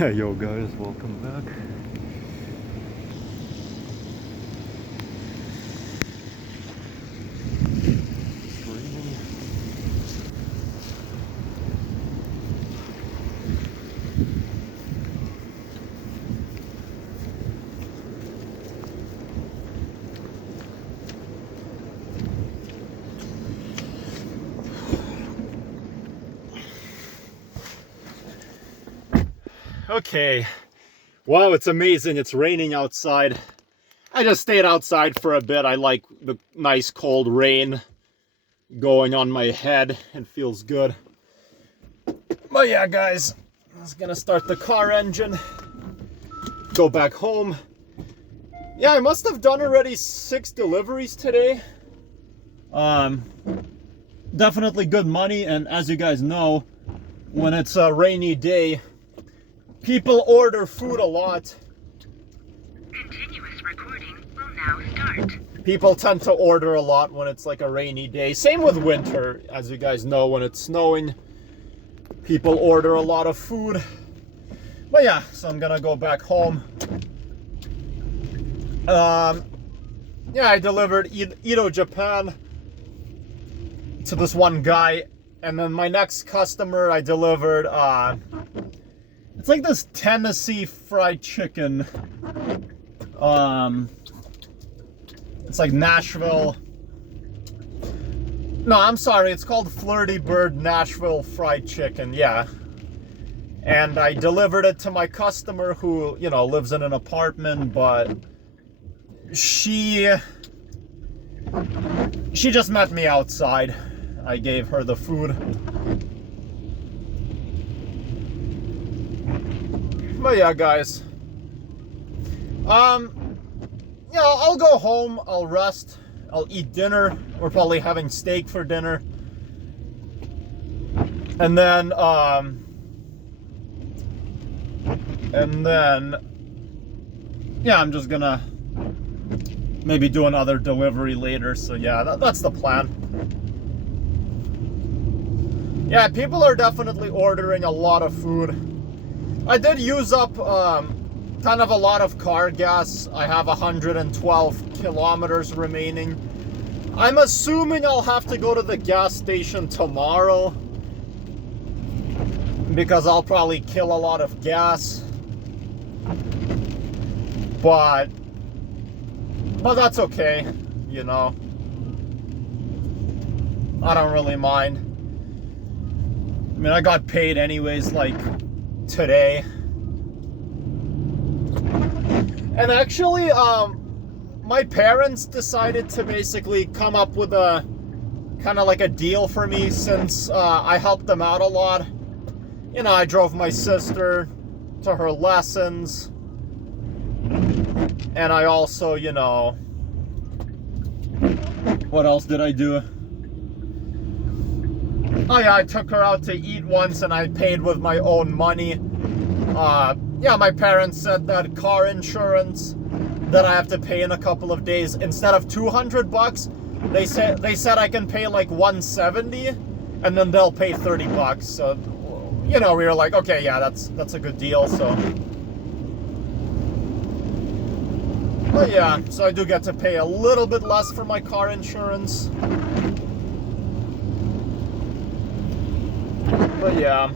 Yo guys, welcome back. It's raining. Okay. Wow, it's amazing. It's raining outside. I just stayed outside for a bit. I like the nice cold rain going on my head. It feels good. But yeah, guys, I was gonna start the car engine, go back home. Yeah, I must have done already 6 deliveries today. Definitely good money, and as you guys know, when it's a rainy day, people order food a lot. Continuous recording will now start. People tend to order a lot when it's like a rainy day. Same with winter, as you guys know, when it's snowing, people order a lot of food. But yeah, so I'm gonna go back home. Yeah, I delivered Edo Japan to this one guy, and then my next customer I delivered it's like this Tennessee fried chicken. It's like Nashville. No, I'm sorry, it's called Flirty Bird Nashville fried chicken. Yeah. And I delivered it to my customer who, you know, lives in an apartment, but she just met me outside. I gave her the food. But yeah, guys. Yeah, I'll go home, I'll rest, I'll eat dinner. We're probably having steak for dinner. And then, yeah, I'm just gonna maybe do another delivery later. So yeah, that's the plan. Yeah, people are definitely ordering a lot of food. I did use up kind of a lot of car gas. I have 112 kilometers remaining. I'm assuming I'll have to go to the gas station tomorrow because I'll probably kill a lot of gas. But that's okay, you know. I don't really mind. I mean, I got paid anyways, like today. And actually, my parents decided to basically come up with a kind of like a deal for me since I helped them out a lot. You know, I drove my sister to her lessons. And I also, you know, what else did I do? Oh yeah, I took her out to eat once and I paid with my own money. Yeah, my parents said that car insurance that I have to pay in a couple of days, instead of $200, they said I can pay like $170 and then they'll pay $30. So, you know, we were like, okay, yeah, that's a good deal. So, but yeah, so I do get to pay a little bit less for my car insurance. But yeah.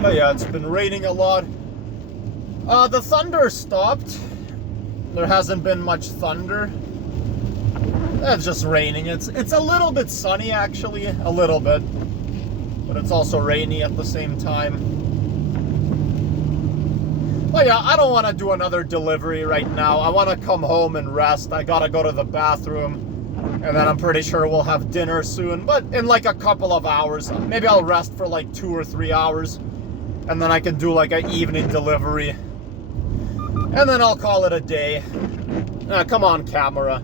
But yeah, it's been raining a lot. The thunder stopped. There hasn't been much thunder. It's just raining. It's a little bit sunny actually, a little bit. But it's also rainy at the same time. But yeah, I don't want to do another delivery right now. I want to come home and rest. I gotta go to the bathroom. And then I'm pretty sure we'll have dinner soon. But in like a couple of hours. Maybe I'll rest for like 2 or 3 hours. And then I can do like an evening delivery. And then I'll call it a day. Come on, camera.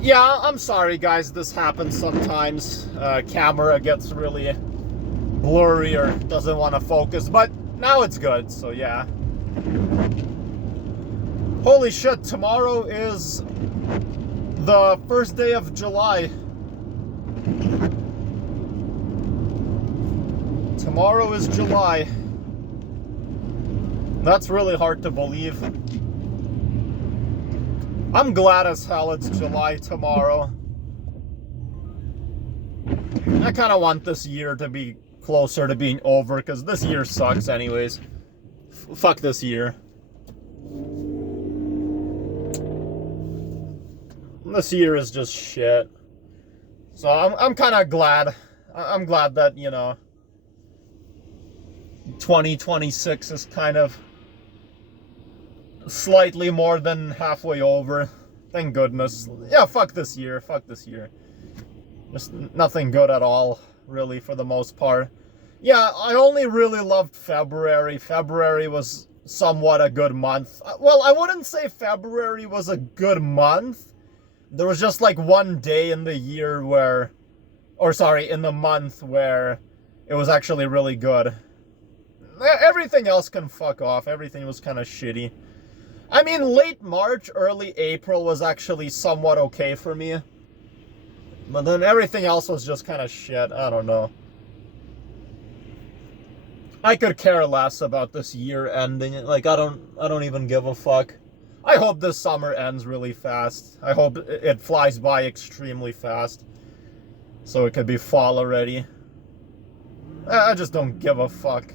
Yeah, I'm sorry guys, this happens sometimes. Camera gets really blurry or doesn't want to focus, but Now it's good, so yeah. Holy shit, tomorrow is the first day of July. Tomorrow is July. That's really hard to believe. I'm glad as hell it's July tomorrow. I kind of want this year to be closer to being over, because this year sucks anyways. Fuck this year. This year is just shit. So I'm kind of glad. I'm glad that, you know, 2026 is kind of slightly more than halfway over. Thank goodness. Yeah, fuck this year. Fuck this year. Just nothing good at all, really, for the most part. Yeah, I only really loved February. February was somewhat a good month. Well, I wouldn't say February was a good month. There was just like one day in the year where, or sorry, in the month where it was actually really good. Everything else can fuck off. Everything was kind of shitty. I mean, late March, early April was actually somewhat okay for me. But then everything else was just kind of shit. I don't know. I could care less about this year ending. Like, I don't even give a fuck. I hope this summer ends really fast. I hope it flies by extremely fast, so it could be fall already. I just don't give a fuck.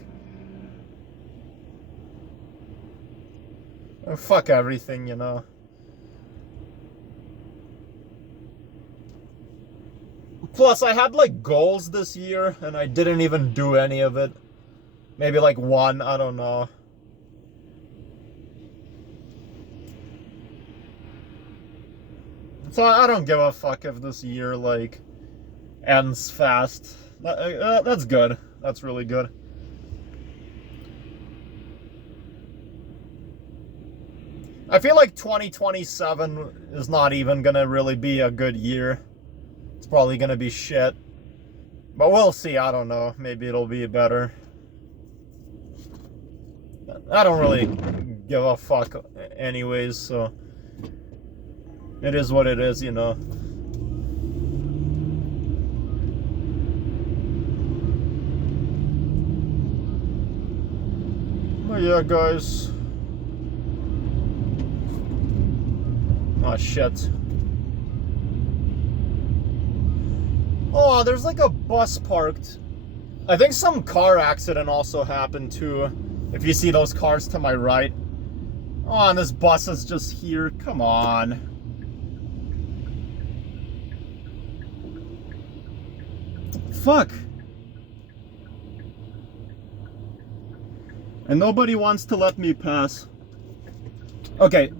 Fuck everything, you know. Plus, I had like goals this year, and I didn't even do any of it. Maybe like one, I don't know. So I don't give a fuck if this year like ends fast. That's good. That's really good. I feel like 2027 is not even gonna really be a good year. It's probably gonna be shit. But we'll see, I don't know. Maybe it'll be better. I don't really give a fuck anyways, so it is what it is, you know. But yeah, guys. Oh, shit. Oh, there's like a bus parked. I think some car accident also happened too. If you see those cars to my right. Oh, and this bus is just here. Come on. Fuck. And nobody wants to let me pass. Okay.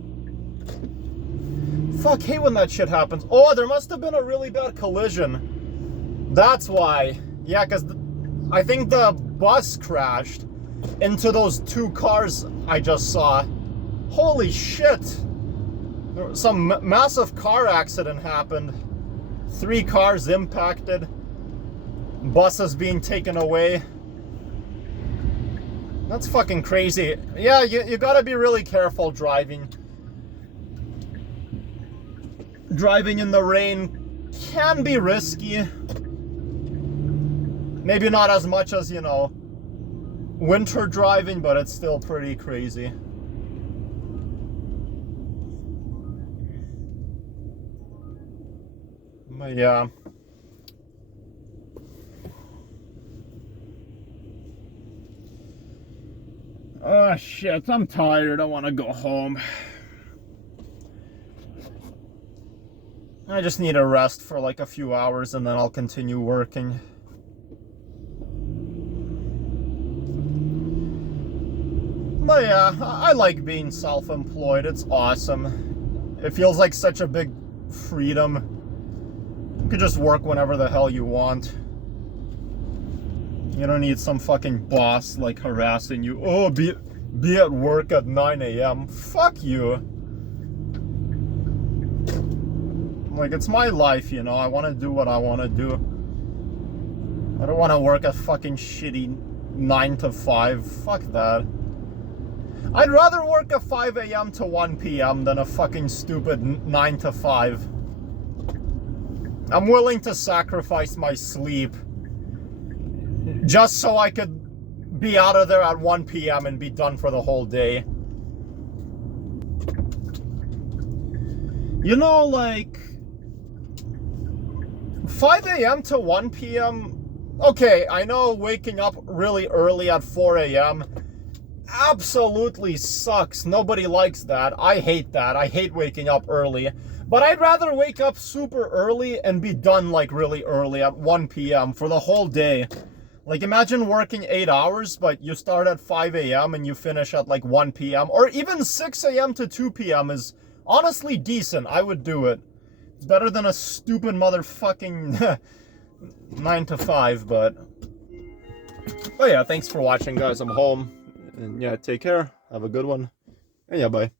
Fuck, hate when that shit happens. Oh, there must have been a really bad collision. That's why. Yeah, because I think the bus crashed into those two cars I just saw. Holy shit. Some massive car accident happened. 3 cars impacted. Buses being taken away. That's fucking crazy. Yeah, you gotta be really careful driving. Driving in the rain can be risky. Maybe not as much as, you know, winter driving, but it's still pretty crazy. But yeah. Oh shit, I'm tired. I want to go home. I just need a rest for like a few hours and then I'll continue working. But yeah, I like being self-employed. It's awesome. It feels like such a big freedom. You could just work whenever the hell you want. You don't need some fucking boss like harassing you. Oh, be at work at 9 a.m. Fuck you. Like, it's my life, you know. I want to do what I want to do. I don't want to work a fucking shitty 9 to 5. Fuck that. I'd rather work a 5 a.m. to 1 p.m. than a fucking stupid 9 to 5. I'm willing to sacrifice my sleep just so I could be out of there at 1 p.m. and be done for the whole day. You know, like 5 a.m. to 1 p.m. Okay, I know waking up really early at 4 a.m. absolutely sucks. Nobody likes that. I hate that. I hate waking up early. But I'd rather wake up super early and be done like really early at 1 p.m. for the whole day. Like imagine working 8 hours, but you start at 5 a.m. and you finish at like 1 p.m. Or even 6 a.m. to 2 p.m. is honestly decent. I would do it. It's better than a stupid motherfucking 9 to 5, but... Oh yeah, thanks for watching, guys. I'm home. And yeah, take care. Have a good one. And yeah, bye.